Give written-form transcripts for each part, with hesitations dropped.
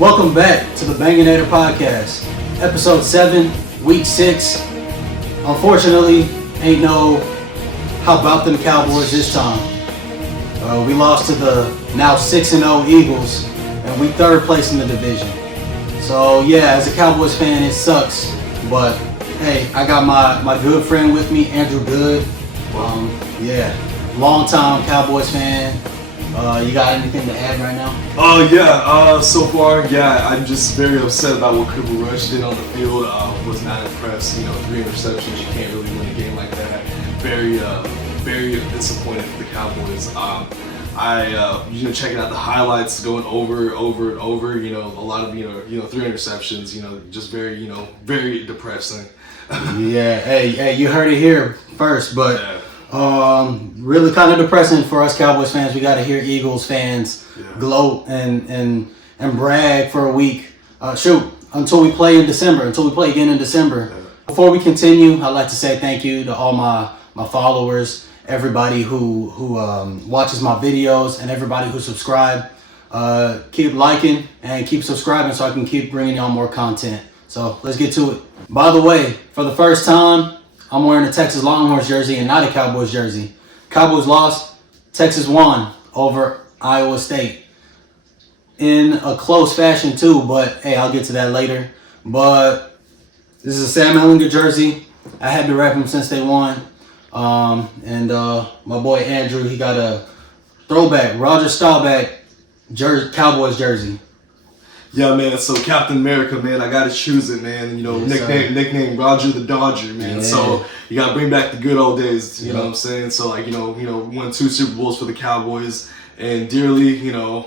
Welcome back to the Banganator podcast, episode 7, week 6. Unfortunately, ain't no how about them Cowboys this time. We lost to the now 6-0 Eagles, and we third place in the division. So yeah, as a Cowboys fan, it sucks. But hey, I got my good friend with me, Andrew Good. Long-time Cowboys fan. You got anything to add right now? So far, I'm just very upset about what Cooper Rush did on the field. Was not impressed. 3 interceptions, you can't really win a game like that. Very disappointed for the Cowboys. Checking out the highlights, going over and over. A lot of 3 interceptions. Just very depressing. Yeah. Hey, you heard it here first, but. Yeah. Really kind of depressing for us Cowboys fans. We got to hear Eagles fans gloat and brag for a week. Until we play again in December. Before we continue, I'd like to say thank you to all my followers, everybody who watches my videos, and everybody who subscribe. Keep liking and keep subscribing so I can keep bringing y'all more content. So let's get to it. By the way, for the first time, I'm wearing a Texas Longhorns jersey and not a Cowboys jersey. Cowboys lost, Texas won over Iowa State. In a close fashion too, but hey, I'll get to that later. But this is a Sam Ehlinger jersey. I had to rep him since they won. My boy Andrew, he got a throwback, Roger Staubach Cowboys jersey. Yeah, man. So Captain America, man, I gotta choose it, man. Nickname Roger the Dodger, man. Yeah. So you gotta bring back the good old days. You know what I'm saying? So won 2 Super Bowls for the Cowboys, and dearly,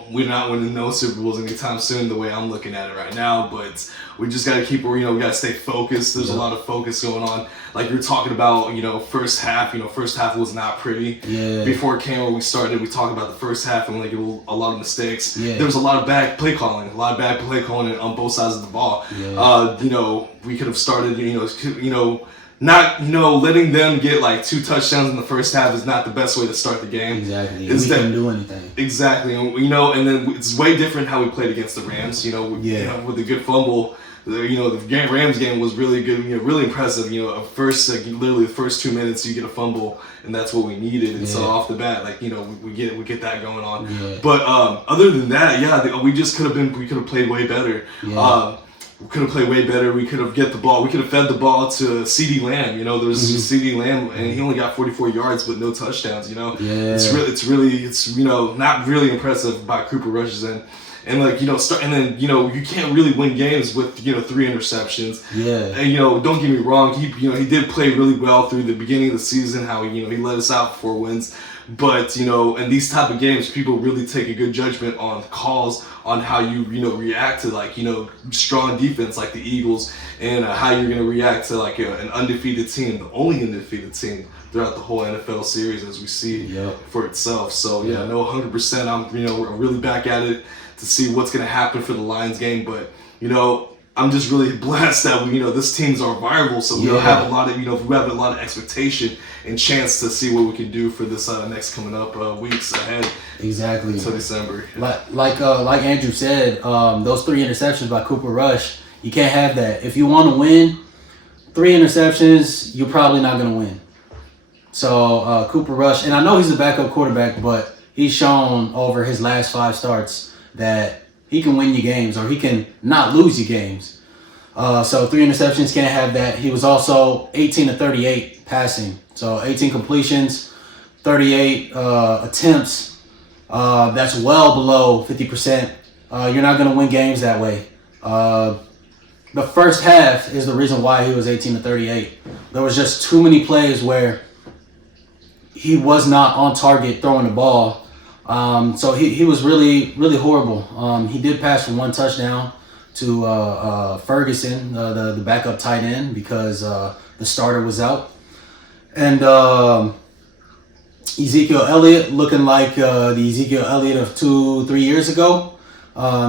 we're not winning no Super Bowls anytime soon. The way I'm looking at it right now, but we just gotta keep, we gotta stay focused. There's a lot of focus going on. Like you're talking about, first half. First half was not pretty. Yeah. Before camera we started, we talked about the first half and a lot of mistakes. Yeah. There was a lot of bad play calling, on both sides of the ball. Yeah. We could have started, not letting them get 2 touchdowns in the first half is not the best way to start the game. Exactly. We didn't do anything. Exactly. And then it's way different how we played against the Rams. With the good fumble. The Rams game was really good, really impressive. Literally the first 2 minutes you get a fumble, and that's what we needed. And so off the bat, we get that going on. Yeah. But other than that, we could have played way better. Yeah. We could have played way better. We could have get the ball. We could have fed the ball to CeeDee Lamb. There was CeeDee Lamb, and he only got 44 yards, but no touchdowns. Yeah. It's not really impressive by Cooper Rush's end. And you can't really win games with 3 interceptions. Yeah. And don't get me wrong, he did play really well through the beginning of the season. How he led us out 4 wins. But in these type of games, people really take a good judgment on calls on how you react to strong defense like the Eagles, and how you're gonna react to an undefeated team, the only undefeated team throughout the whole NFL series as we see for itself. So 100%. I'm really back at it to see what's gonna happen for the Lions game, but I'm just really blessed that this team's are viable, so we have a lot of we have a lot of expectation and chance to see what we can do for this next coming up weeks ahead. Exactly. Until December. Like Andrew said, those 3 interceptions by Cooper Rush, you can't have that. If you want to win, 3 interceptions, you're probably not gonna win. So Cooper Rush, and I know he's a backup quarterback, but he's shown over his last 5 starts that he can win you games, or he can not lose you games. So 3 interceptions, can't have that. He was also 18 to 38 passing. So 18 completions, 38 attempts. That's well below 50%. You're not going to win games that way. The first half is the reason why he was 18 to 38. There was just too many plays where he was not on target throwing the ball. So he was really, really horrible. He did pass for 1 touchdown to Ferguson, the backup tight end, because the starter was out. And Ezekiel Elliott, looking like the Ezekiel Elliott of 2-3 years ago.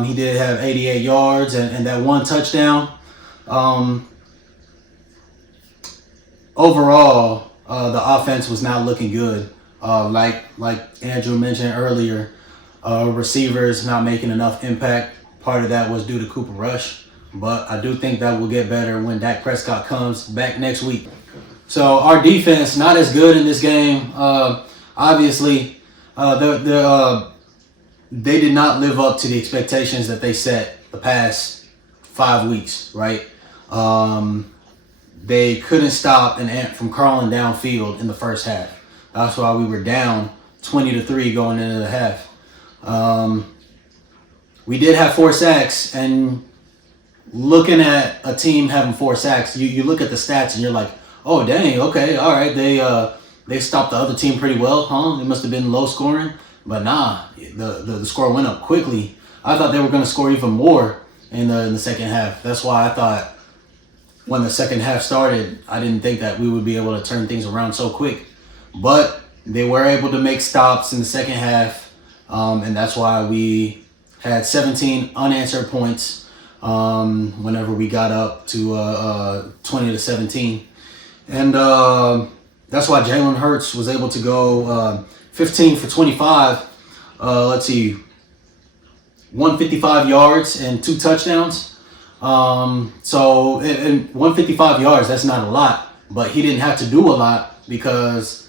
He did have 88 yards and that 1 touchdown. Overall, the offense was not looking good. Like Andrew mentioned earlier, receivers not making enough impact part of that was due to Cooper Rush. But I do think that will get better when Dak Prescott comes back next week. So our defense, not as good in this game. Obviously, they did not live up to the expectations that they set the past 5 weeks, right? They couldn't stop an ant from crawling downfield in the first half. That's why we were down 20-3 going into the half. We did have 4 sacks, and looking at a team having 4 sacks, you look at the stats and you're like, oh dang, okay, all right, they stopped the other team pretty well, huh? It must have been low scoring, but nah, the score went up quickly. I thought they were going to score even more in the second half. That's why I thought when the second half started, I didn't think that we would be able to turn things around so quick. But they were able to make stops in the second half, and that's why we had 17 unanswered points whenever we got up to 20-17. And that's why Jalen Hurts was able to go 15 for 25. 155 yards and 2 touchdowns. So, and 155 yards, that's not a lot, but he didn't have to do a lot because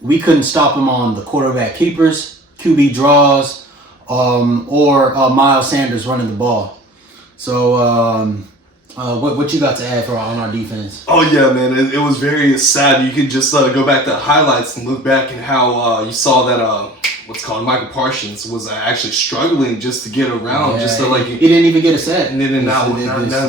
we couldn't stop him on the quarterback keepers, QB draws, or Miles Sanders running the ball. So, what you got to add on our defense? Oh yeah, man, it was very sad. You could just go back to the highlights and look back and how you saw that what's called Michael Parsons was actually struggling just to get around, just to he didn't even get a sack. And then not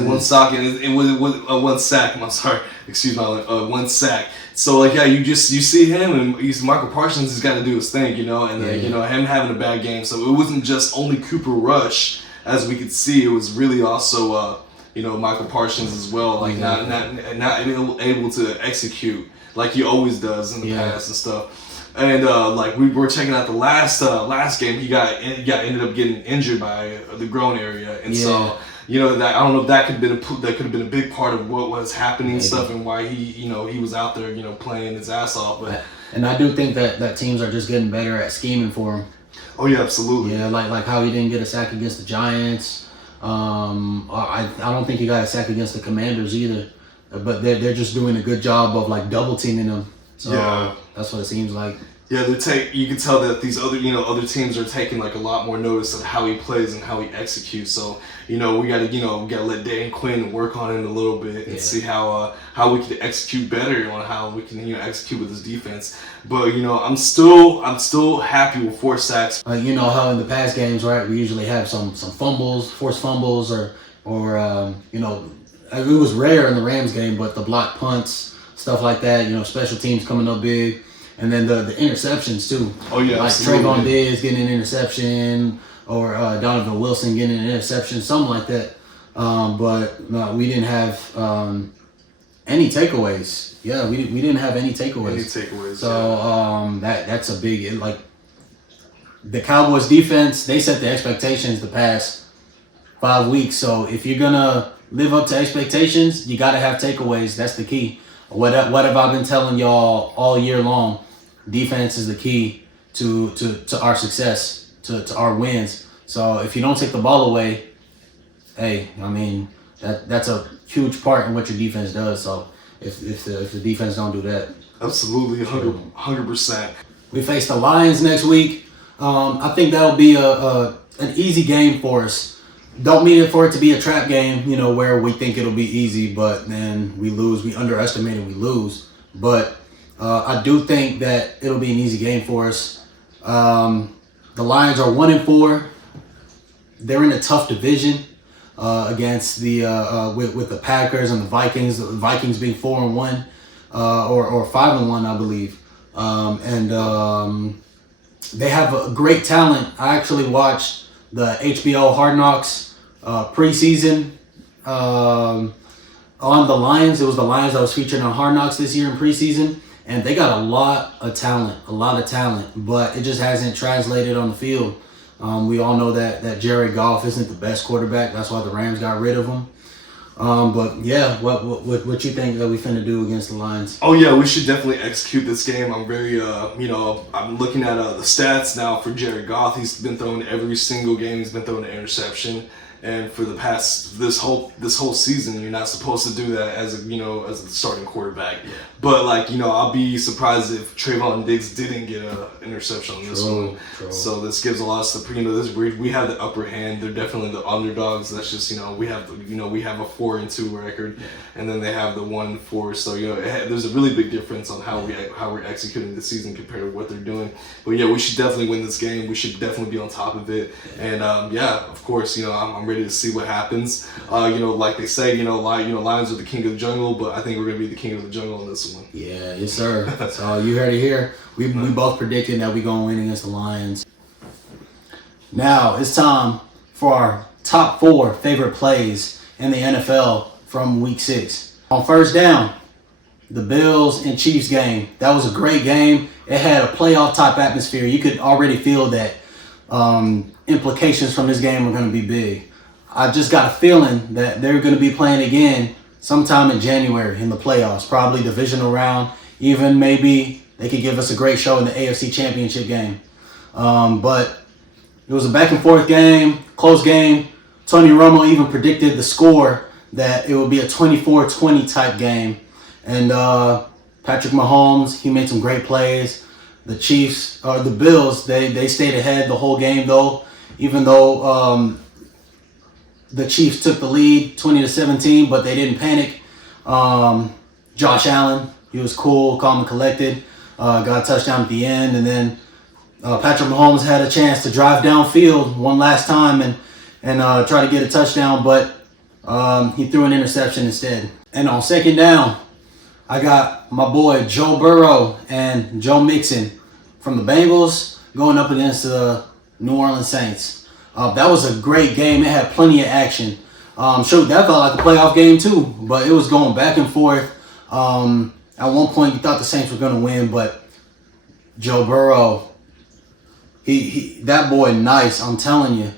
one sack, and it was one sack. I'm sorry, excuse my one sack. So you see him, and Michael Parsons has got to do his thing, and him having a bad game. So it wasn't just only Cooper Rush, as we could see. It was really also Michael Parsons as well, not able to execute like he always does in the past and stuff. And we were checking out the last game, he ended up getting injured by the groin area, and so that I don't know if that could have been a big part of what was happening and stuff, and why he was out there playing his ass off. But and I do think that teams are just getting better at scheming for him. Oh yeah, absolutely. Yeah, like how he didn't get a sack against the Giants. I don't think he got a sack against the Commanders either, but they're just doing a good job of double teaming him. So that's what it seems like. Yeah, you can tell that these other teams are taking a lot more notice of how he plays and how he executes. So we gotta let Dan Quinn work on it a little bit and see how we can execute better on how we can execute with his defense. But I'm still happy with 4 sacks. How in the past games, right? We usually have some fumbles, forced fumbles, or it was rare in the Rams game, but the block punts, stuff like that. Special teams coming up big. And then the interceptions too. Oh yeah, Trayvon Diggs getting an interception, or Donovan Wilson getting an interception, something like that. But no, we didn't have any takeaways. Yeah, we didn't have any takeaways. So that's a big the Cowboys defense. They set the expectations the past 5 weeks. So if you're gonna live up to expectations, you gotta have takeaways. That's the key. What have I been telling y'all all year long? Defense is the key to our success, to our wins. So if you don't take the ball away, that's a huge part in what your defense does. So if the defense don't do that, absolutely 100%. We face the Lions next week. I think that'll be an easy game for us. Don't mean it for it to be a trap game, where we think it'll be easy, but then we lose. We underestimate and we lose. But I do think that it'll be an easy game for us. The Lions are 1-4. They're in a tough division against the with the Packers and the Vikings. The Vikings being 4-1 or 5-1, I believe. They have a great talent. I actually watched the HBO Hard Knocks preseason on the Lions. It was the Lions that was featured on Hard Knocks this year in preseason, and they got a lot of talent, but it just hasn't translated on the field. We all know that Jared Goff isn't the best quarterback. That's why the Rams got rid of him. But yeah, what you think that we finna do against the Lions? Oh yeah, we should definitely execute this game. I'm very, I'm looking at the stats now for Jared Goff. He's been throwing every single game. He's been throwing an interception, and for the past this whole season, you're not supposed to do that as a starting quarterback. Yeah. But I'll be surprised if Trayvon Diggs didn't get an interception on this one. True. So this gives a lot of support. We have the upper hand. They're definitely the underdogs. That's just we have a 4-2 record, and then they have the 1-4. So there's a really big difference on how we're executing the season compared to what they're doing. But yeah, we should definitely win this game. We should definitely be on top of it. And of course, I'm ready to see what happens. Like they say, lions are the king of the jungle, but I think we're gonna be the king of the jungle in this one. Yeah, yes sir. So you heard it here. We both predicted that we're gonna win against the Lions. Now it's time for our top 4 favorite plays in the NFL from Week 6. On first down, the Bills and Chiefs game. That was a great game. It had a playoff type atmosphere. You could already feel that implications from this game are going to be big. I just got a feeling that they're going to be playing again sometime in January in the playoffs, probably divisional round. Even maybe they could give us a great show in the AFC Championship game. But it was a back and forth game, close game. Tony Romo even predicted the score that it would be a 24-20 type game. And Patrick Mahomes, he made some great plays. The Chiefs, or the Bills, they stayed ahead the whole game though, even though the Chiefs took the lead 20-17, but they didn't panic. Josh Allen, he was cool, calm and collected. Got a touchdown at the end, and then Patrick Mahomes had a chance to drive downfield one last time and try to get a touchdown, but he threw an interception instead. And on second down, I got my boy Joe Burrow and Joe Mixon from the Bengals going up against the New Orleans Saints. That was a great game. It had plenty of action. That felt like a playoff game too, but it was going back and forth. At one point, you thought the Saints were going to win, but Joe Burrow, that boy, nice. I'm telling you.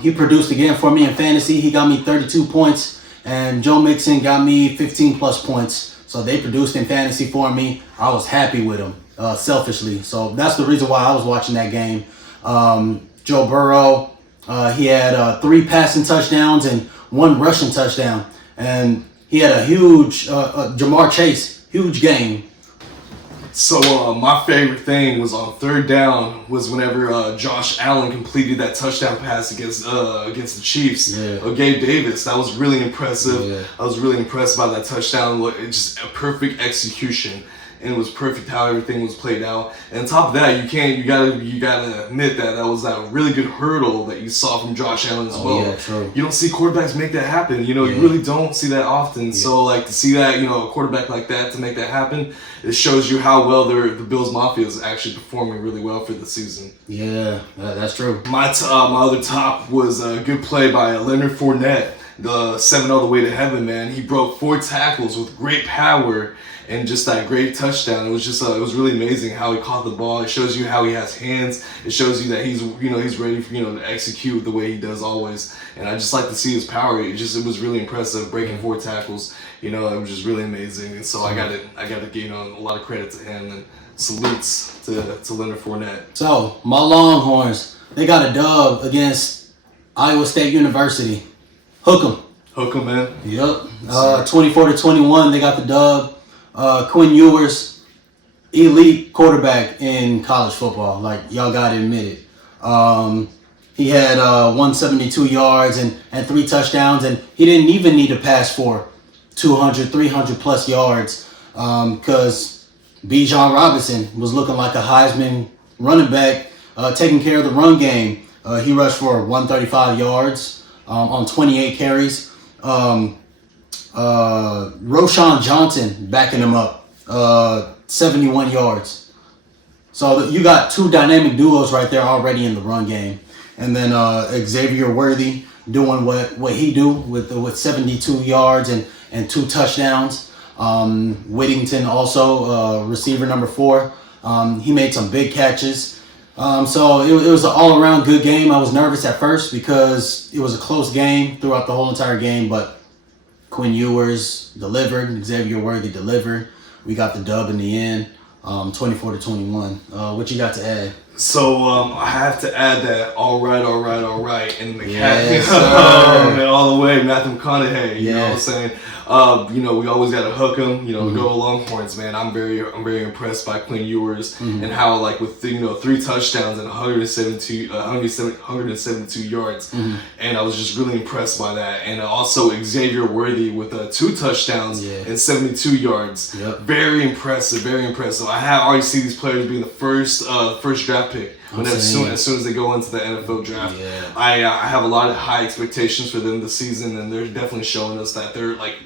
He produced again for me in fantasy. He got me 32 points, and Joe Mixon got me 15 plus points. So they produced in fantasy for me. I was happy with them, selfishly. So that's the reason why I was watching that game. Joe Burrow, he had 3 passing touchdowns and 1 rushing touchdown. And he had a huge, Jamar Chase, huge game. So my favorite thing was on third down was whenever Josh Allen completed that touchdown pass against the Chiefs. Yeah. Gabe Davis. That was really impressive. Yeah. I was really impressed by that touchdown. It's just a perfect execution, and it was perfect how everything was played out. And on top of that, you gotta admit that was that really good hurdle that you saw from Josh Allen as well. Yeah, true. You don't see quarterbacks make that happen. You really don't see that often. Yeah. So to see that, a quarterback like that to make that happen, it shows you how well the Bills Mafia is actually performing really well for the season. Yeah, that's true. My other top was a good play by Leonard Fournette, the 7 all the way to heaven, man. He broke 4 tackles with great power and just that great touchdown. It was just it was really amazing how he caught the ball. It shows you how he has hands. It shows you that he's ready for to execute the way he does always. And I just like to see his power. It was really impressive, breaking 4 tackles. It was just really amazing. And so I got to give a lot of credit to him and salutes to Leonard Fournette. So my Longhorns, they got a dub against Iowa State University. Hook 'em, man. Yep. 24-21, they got the dub. Quinn Ewers, elite quarterback in college football. Like, y'all gotta admit it. He had 172 yards and 3 touchdowns, and he didn't even need to pass for 200, 300 plus yards because Bijan Robinson was looking like a Heisman running back, taking care of the run game. He rushed for 135 yards on 28 carries. Roshan Johnson backing him up, 71 yards. So you got 2 dynamic duos right there already in the run game. And then Xavier Worthy doing what he do with 72 yards and 2 touchdowns. Whittington also, receiver number 4. He made some big catches. So it was an all-around good game. I was nervous at first because it was a close game throughout the whole entire game, but Quinn Ewers delivered. Xavier Worthy delivered. We got the dub in the end, 24-21. What you got to add? So I have to add that all right, and the Yes, man, all the way, Matthew McConaughey. You know what I'm Yes. saying? We always got to hook him. Go Longhorns, man. I'm very impressed by Quinn Ewers and how, like, with 3 touchdowns and 172 yards, and I was just really impressed by that. And also Xavier Worthy with 2 touchdowns and 72 yards. Yep. Very impressive. I have already seen these players being the first draft pick. As soon as they go into the NFL draft, I have a lot of high expectations for them this season, and they're definitely showing us that they're like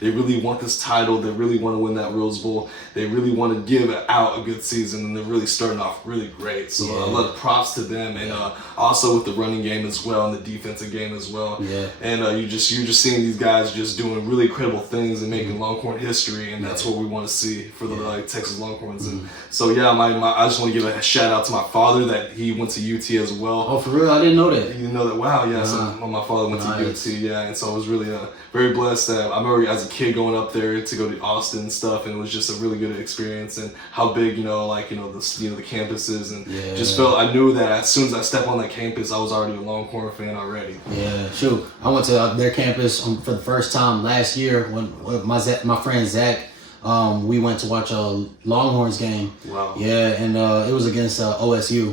they really want this title. They really want to win that Rose Bowl. They really want to give out a good season, and they're really starting off really great. So a lot of props to them, and also with the running game as well and the defensive game as well. And you're just seeing these guys just doing really incredible things and making Longhorn history, and that's what we want to see for the Texas Longhorns. And so I just want to give a shout out to my father that he went to UT as well. Oh, for real? I didn't know that. You didn't know that? Wow, yeah. So my father went to UT, and so I was really very blessed that I remember as a kid going up there to go to Austin and stuff, and it was just a really good experience, and how big the campus is, and just felt I knew that as soon as I stepped on that campus, I was already a Longhorn fan already. Yeah, shoot. I went to their campus for the first time last year when my friend Zach. We went to watch a Longhorns game. Wow. Yeah, and it was against OSU,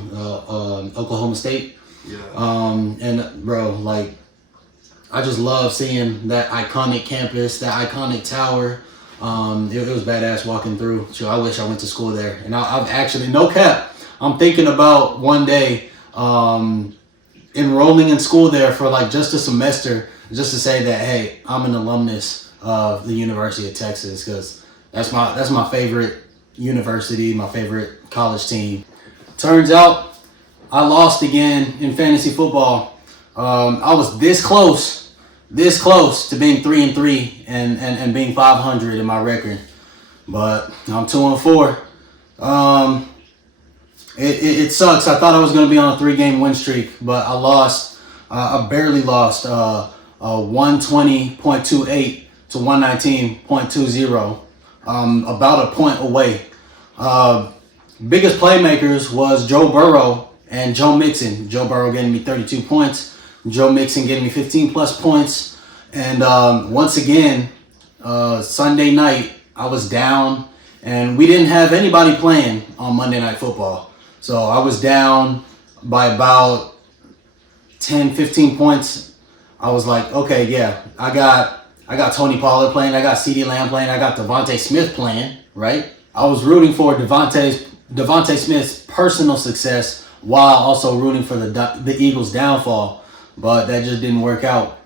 Oklahoma State. Yeah. And bro, like, I just love seeing that iconic campus, that iconic tower. It was badass walking through. So I wish I went to school there. And I've actually, no cap, I'm thinking about one day enrolling in school there for like just a semester, just to say that, hey, I'm an alumnus of the University of Texas, because that's my favorite university, my favorite college team. Turns out I lost again in fantasy football. I was this close to being 3-3 and being 500 in my record, but I'm 2-4. It sucks. I thought I was going to be on a 3-game win streak, but I lost. I barely lost. 120.28 to 119.20. About a point away. Biggest playmakers was Joe Burrow and Joe Mixon. Joe Burrow getting me 32 points. Joe Mixon getting me 15 plus points. And once again, Sunday night, I was down, and we didn't have anybody playing on Monday Night Football. So I was down by about 10, 15 points. I was like, okay, yeah, I got Tony Pollard playing. I got CeeDee Lamb playing. I got Devontae Smith playing, right? I was rooting for Devontae Smith's personal success while also rooting for the Eagles' downfall. But that just didn't work out.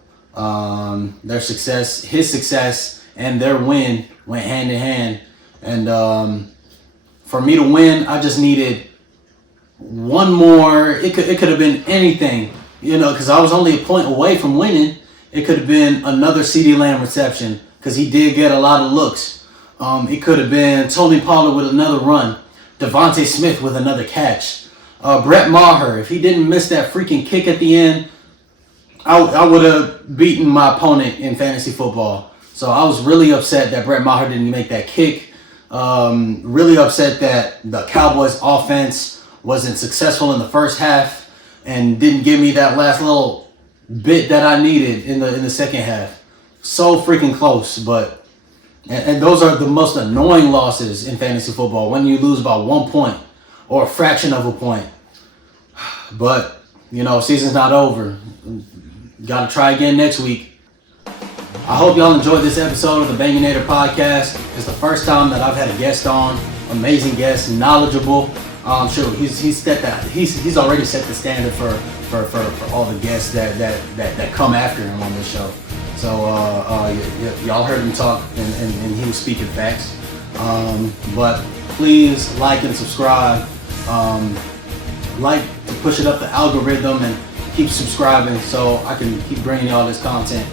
His success, and their win went hand in hand. And for me to win, I just needed one more. It could have been anything, because I was only a point away from winning. It could have been another CeeDee Lamb reception, because he did get a lot of looks. It could have been Tony Pollard with another run. Devontae Smith with another catch. Brett Maher, if he didn't miss that freaking kick at the end, I would have beaten my opponent in fantasy football. So I was really upset that Brett Maher didn't make that kick. Really upset that the Cowboys offense wasn't successful in the first half and didn't give me that last little bit that I needed in the second half. So freaking close, but and those are the most annoying losses in fantasy football, when you lose by 1 point or a fraction of a point. But season's not over. Got to try again next week. I hope y'all enjoyed this episode of the Banganator podcast. It's the first time that I've had a guest on. Amazing guest, knowledgeable. Sure, he's already set the standard for all the guests that come after him on this show. So y'all heard him talk, and he was speaking facts. But please like and subscribe. Like to push it up the algorithm, and keep subscribing so I can keep bringing y'all this content.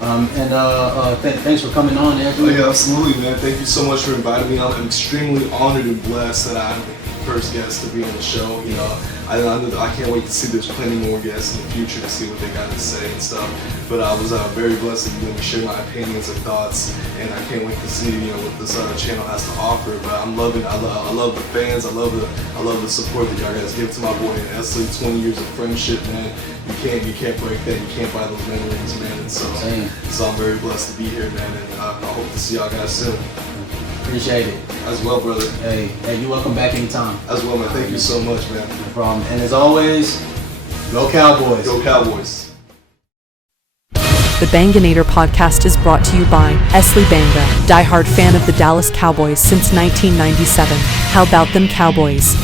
Thanks for coming on, Andrew. Oh, yeah, absolutely, man. Thank you so much for inviting me. I'm extremely honored and blessed that I'm first guest to be on the show. You know, I can't wait to see. There's plenty more guests in the future to see what they got to say and stuff. But I was very blessed to be able to share my opinions and thoughts, and I can't wait to see what this channel has to offer. But I'm loving. I love the fans. I love the support that y'all guys give to my boy and Esley. 20 years of friendship, man. You can't break that. You can't buy those memories, man. And so I'm very blessed to be here, man. And I hope to see y'all guys soon. Appreciate it. As well, brother. Hey, you're welcome back anytime. As well, man. Thank you so much, man. No problem. And as always, go Cowboys. Go Cowboys. The Banganator podcast is brought to you by Esley Banga, diehard fan of the Dallas Cowboys since 1997. How about them Cowboys?